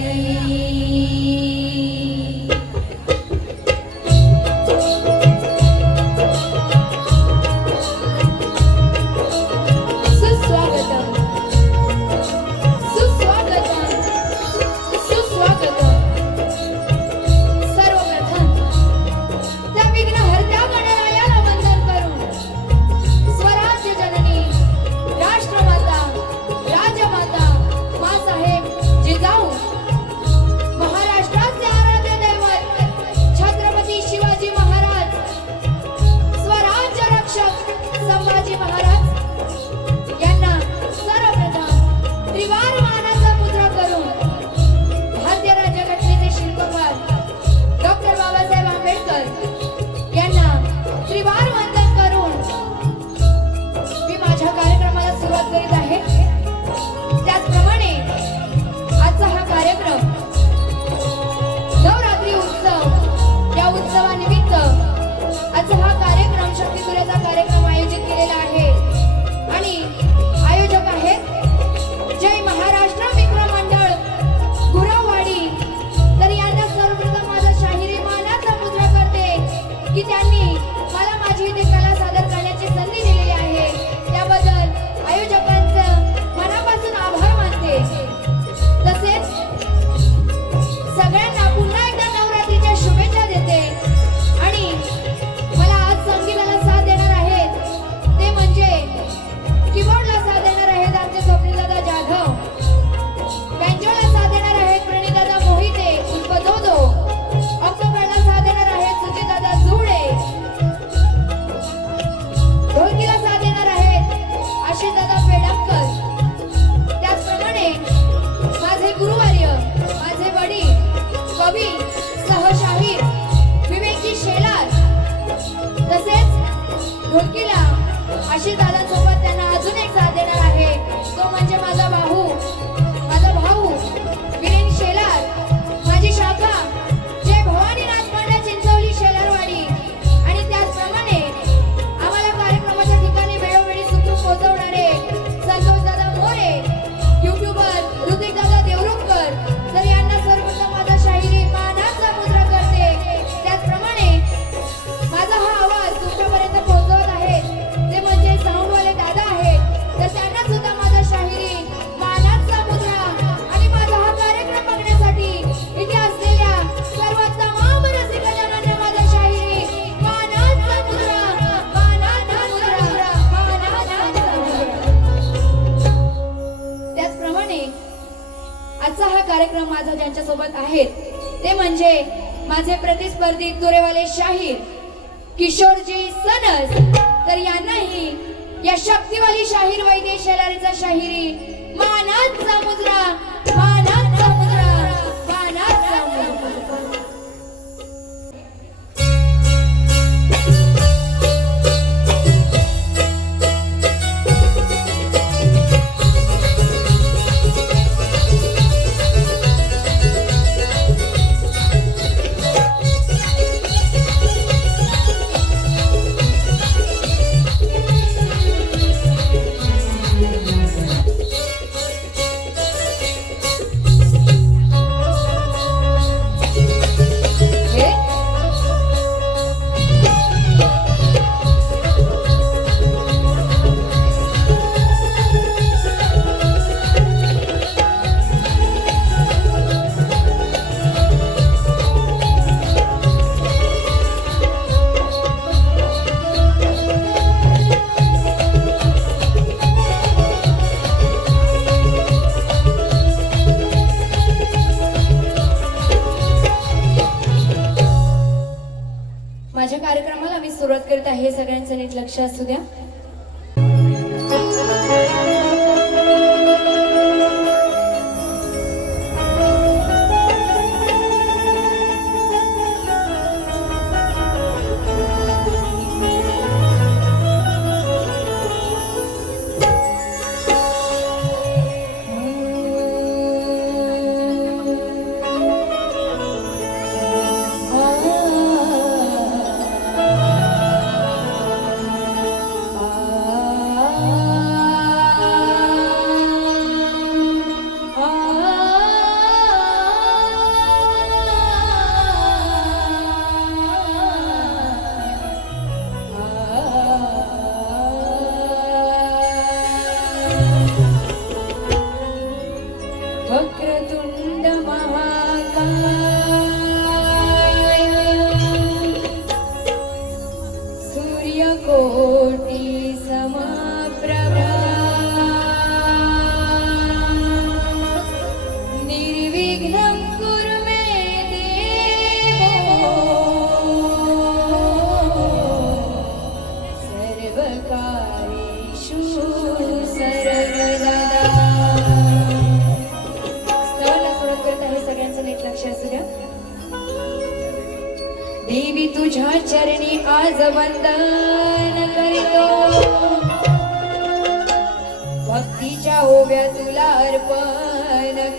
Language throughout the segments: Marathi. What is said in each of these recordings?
You. आजचा हा कार्यक्रम माझा ज्यांच्यासोबत आहे ते म्हणजे माझे प्रतिस्पर्धी तुरेवाले शाहीर किशोरजी सनस. तर यांनाही या शक्तीवाली शाहीर वैद्य शेलारीचा शाहिरी मानाचा मुजरा രക്ഷാസുഖ.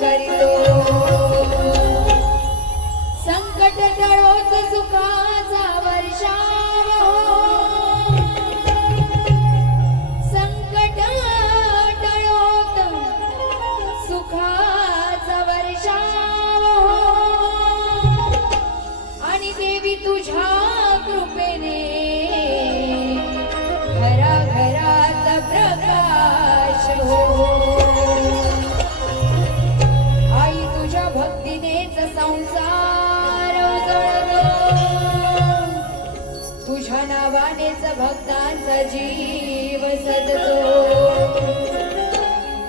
Hare भक्तांचा जीव सजतो.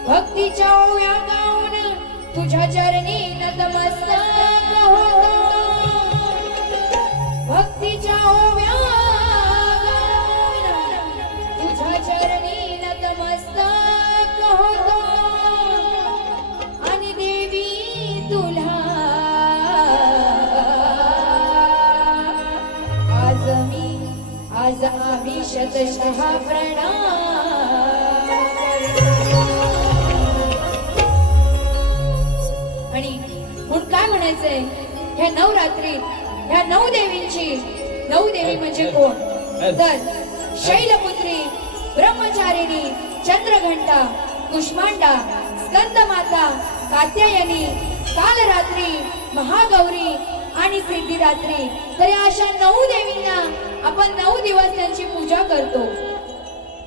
भक्तीच्या ओव्या गाऊन तुझ्या चरणी नतमस्तक होतो. भक्तीच्या ओव्या गाऊन तुझ्या चरणी नतमस्तक होतो. आणि देवी तुला आम्ही शतशः प्रणाम. आणि म्हणून काय म्हणायचंय? ह्या नवरात्रीत ह्या नऊ देवींची नऊ देवी म्हणजे कोण? तर शैलपुत्री ब्रह्मचारिणी चंद्रघंटा कुष्मांडा स्कंदमाता कात्यायनी कालरात्री महागौरी आणि सिद्धिदात्री तर या अशा नऊ देवींना आपण नऊ दिवस त्यांची पूजा करतो.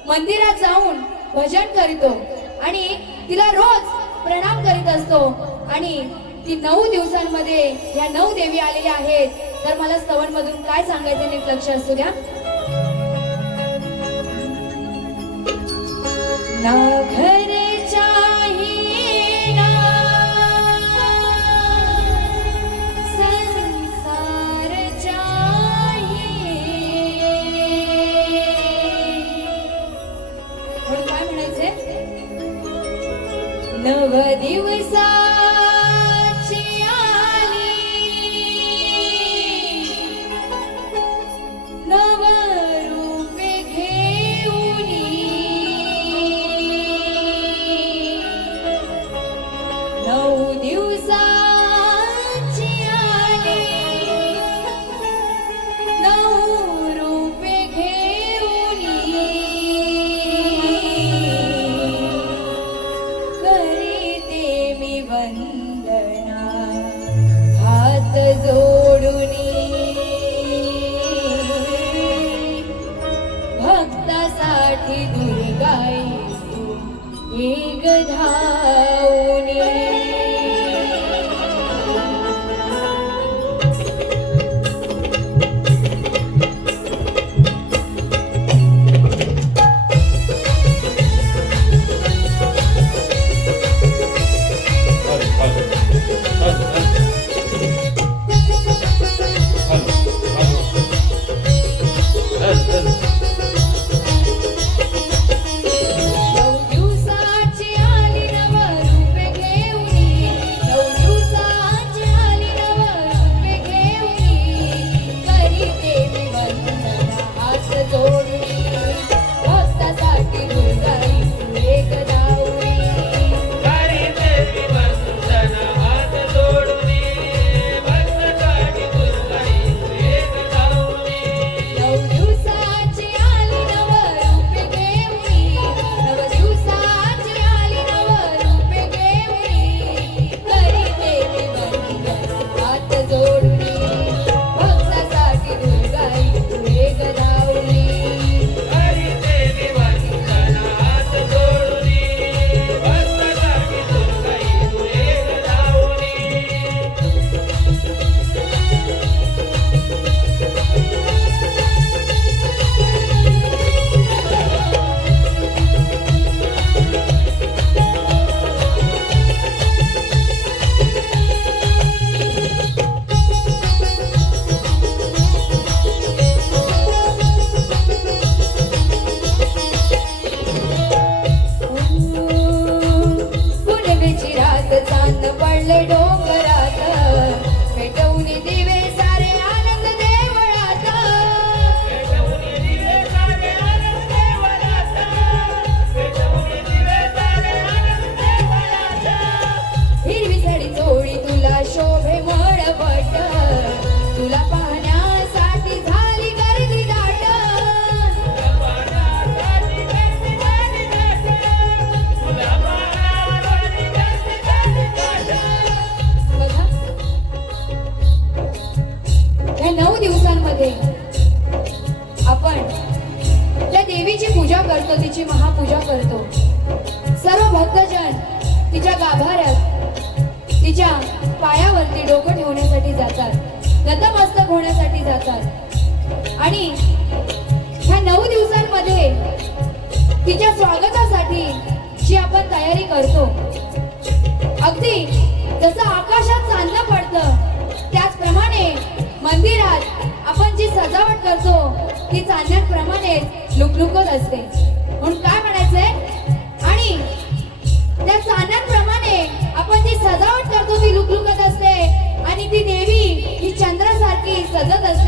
मंदिरात जाऊन भजन करतो आणि तिला रोज प्रणाम करीत असतो. आणि ती नऊ दिवसांमध्ये ह्या नऊ देवी आलेल्या आहेत. तर मला स्तवन मधून काय सांगायचं नीट लक्ष असू द्या? ना घर पायावरती डोकं ठेवण्यासाठी जातात. नतमस्तक होण्यासाठी जातात. आणि ह्या नऊ दिवसांमध्ये तिच्या स्वागतासाठी जी आपण तयारी करतो अगदी जसं आकाशात चांदलं पडतं त्याचप्रमाणे मंदिरात आपण जी सजावट करतो ती चांदण्याप्रमाणे लुकलुकत असते. म्हणून काय म्हणायचंय? आणि 可真的是